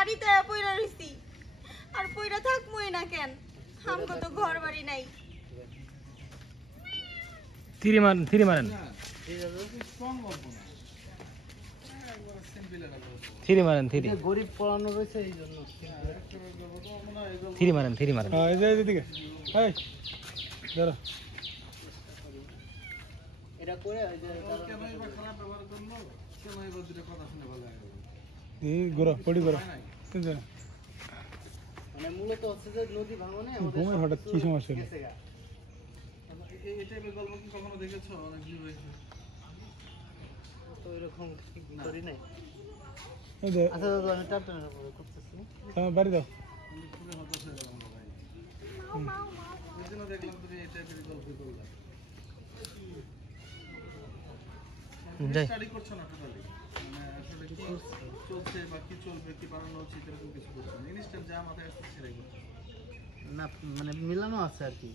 বাড়িতে পইরা রইছি আর পইরা থাকমই না কেন আমগো তো ঘর বাড়ি নাই থ্রি মারেন থ্রি গরিব পড়ানো রয়েছে এই জন্য থ্রি মারেন এই যে এদিকে এই ধরো এটা করে ওই যে এই গোরা পড়ি গোরা মানে মূলত হচ্ছে যে নদী ভাঙনে ঘুমের হঠাৎ কি সমস্যা হলো এই টাইপের গল্প কি কখনো দেখেছো? অনেক ভিউ হয়েছে তো এরকম ঠিক করি নাই। এই যে আচ্ছা দাদা আমি টাটার উপরে করতেছি তোমার বাড়ি দাও খুবই হতাশ হয়ে গেলাম ভাই। এই জন্য দেখলাম তুমি এই টাইপের গল্প করলা। স্টাডি করছো না টোটালি, মানে আসলে কি চলছে বা কি চলবে, কি বানানো উচিত এরকম কিছু করছো না। ইনস্ট্যান্ট যা মাথায় আসছে সেটাই করছো। না মানে মিলানো আছে আর কি।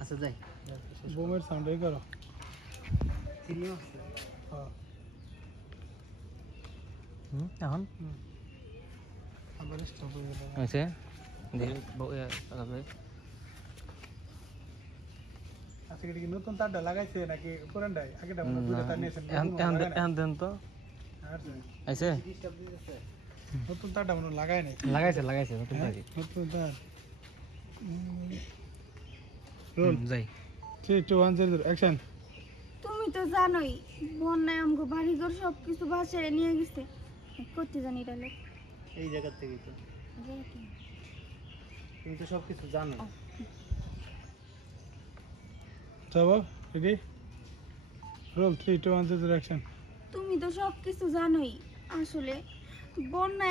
আচ্ছা যাই বোমের সাউন্ড এই করো চিনিও আছে। হ্যাঁ এখন আবার স্টপ হয়ে গেল আছে আজকে কি নতুন তারটা লাগাইছে নাকি পুরানটাই আগেটা মনে দুটো তার নিয়েছেন এখন দেন তো আছে নতুন তারটা মনে লাগায় নাই লাগাইছে নতুন বাড়ি নতুন তার যাই 3 2 1 0 অ্যাকশন তুমি তো জানোই বন্যায় আমগো বাড়িঘর সবকিছু ভাসিয়ে নিয়ে গেছে করতে জানি এটা লোক এই জায়গা থেকে তো তুমি তো সবকিছু জানো। চলো রেডি রোল 3 2 1 0 অ্যাকশন তুমি তো সবকিছু জানোই আসলে বন্যায়